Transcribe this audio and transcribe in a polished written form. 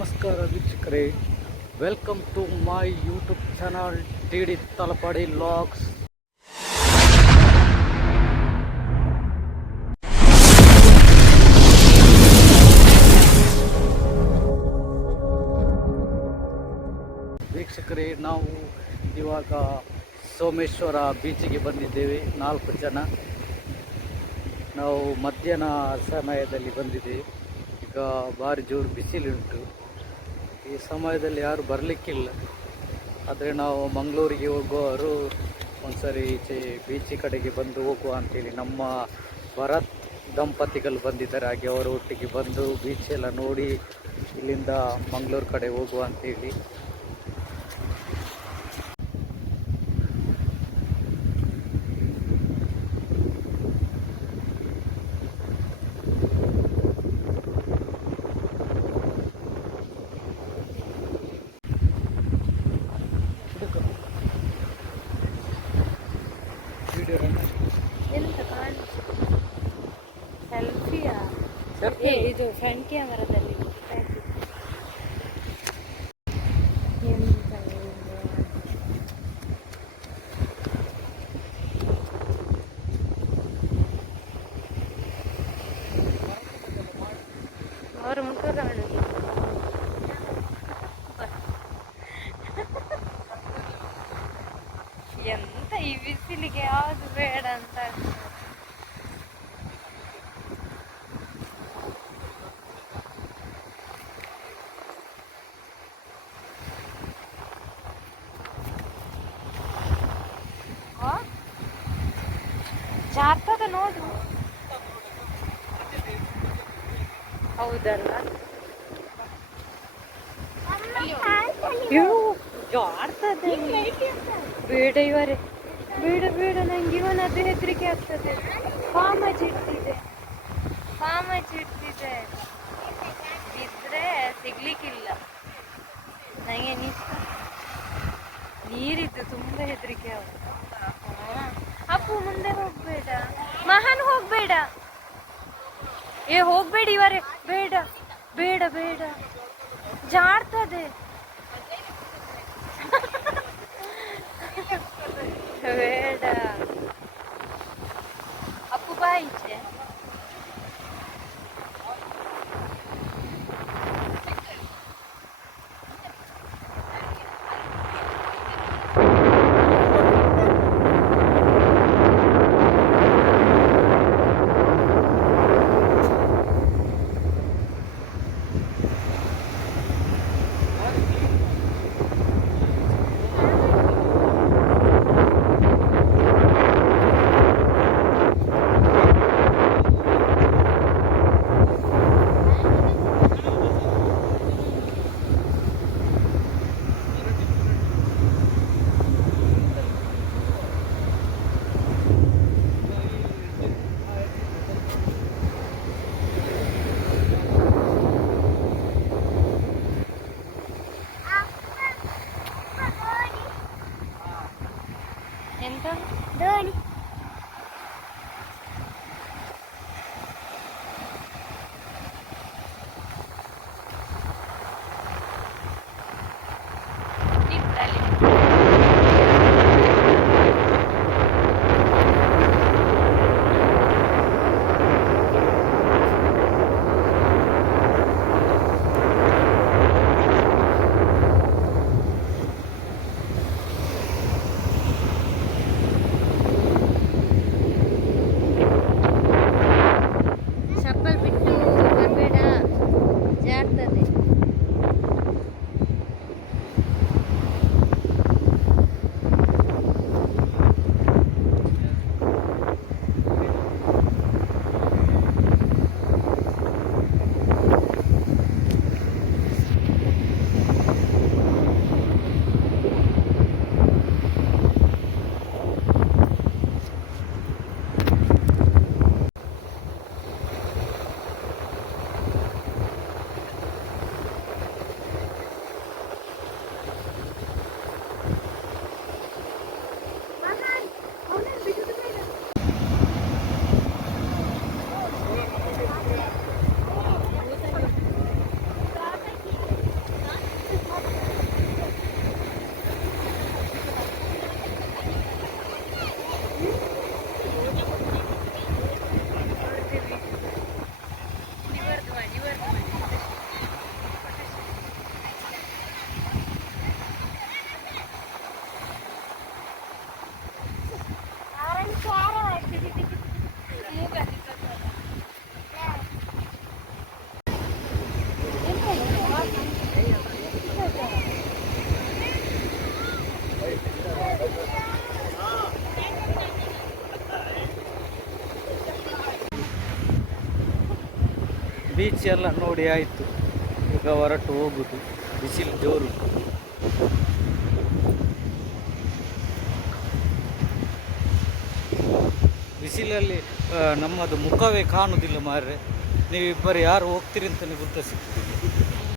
ನಮಸ್ಕಾರ ವೀಕ್ಷಕರೇ, welcome to my YouTube channel D Talapady logs. ವೀಕ್ಷಕರೇ, ನಾವು ಇವಾಗ ಸೋಮೇಶ್ವರ ಬೀಚಿಗೆ ಬಂದಿದ್ದೇವೆ. 4 ಜನ. ನಾವು ಮಧ್ಯಾಹ್ನ ಸಮಯದಲ್ಲಿ ಬಂದಿದ್ದೇವೆ. ಈಗ ಭಾರಿ ಜೋರು ಬಿಸಿಲುಂಟು. ಈ ಸಮಯದಲ್ಲಿ ಯಾರು ಬರಲಿಕ್ಕಿಲ್ಲ. ಆದರೆ ನಾವು ಮಂಗಳೂರಿಗೆ ಹೋಗುವವರು ಒಂದ್ಸರಿ ಈಚೆ ಬೀಚಿ ಕಡೆಗೆ ಬಂದು ಹೋಗುವ ಅಂತೇಳಿ ನಮ್ಮ ಭರತ್ ದಂಪತಿಗಳು ಬಂದಿದ್ದಾರೆ. ಹಾಗೆ ಅವರ ಒಟ್ಟಿಗೆ ಬಂದು ಬೀಚ್ ಎಲ್ಲ ನೋಡಿ ಇಲ್ಲಿಂದ ಮಂಗಳೂರು ಕಡೆ ಹೋಗುವ ಅಂತೇಳಿ. ಸೆಲ್ಫಿಯಾ? ಇದು ಫ್ರಂಟ್ ಕ್ಯಾಮರಾದಲ್ಲಿ ಅವರ ಮುಖ ಕಾಣುದು. ಎಂತ ಈ ಬಿಸಿಲಿಗೆ ಯಾವುದು ಬೇಡ ಅಂತ. ಜಾರ್ತದ ನೋಡು. ಹೌದಲ್ಲ, ಜಾರ್ತದೆ. ಬೇಡ ಇವರೇ, ಬೇಡ ಬೇಡ, ನಂಗೆ ಇವನದ್ದು ಹೆದರಿಕೆ ಆಗ್ತದೆ. ಪಾಮಜಿ ಇಡ್ತಿದೆ ಬಿದ್ರೆ ಸಿಗ್ಲಿಕ್ಕಿಲ್ಲ ನಂಗೆ. ನೀರಿದ್ದು ತುಂಬಾ ಹೆದರಿಕೆ ಅವರು. ಅಪ್ಪು ಮುಂದೆ ಹೋಗ್ಬೇಡ, ಮಹಾನ್ ಹೋಗ್ಬೇಡ, ಹೋಗ್ಬೇಡಿ ಇವರೇ, ಬೇಡ ಬೇಡ ಬೇಡ, ಜಾಡ್ತದೆ. ಬೇಡ ಅಪ್ಪು, ಬಾ ಈಚೆ. ಬೀಚ್ ಎಲ್ಲ ನೋಡಿ ಆಯಿತು. ಈಗ ಹೊರಟು ಹೋಗುದು. ಬಿಸಿಲು ಜೋರು. ಬಿಸಿಲಲ್ಲಿ ನಮ್ಮದು ಮುಖವೇ ಕಾಣುವುದಿಲ್ಲ ಮಾರ್ರೆ. ನೀವಿಬ್ಬರು ಯಾರು ಹೋಗ್ತೀರಿ ಅಂತಲೇ ಗೊತ್ತ ಸಿಗ್ತದೆ.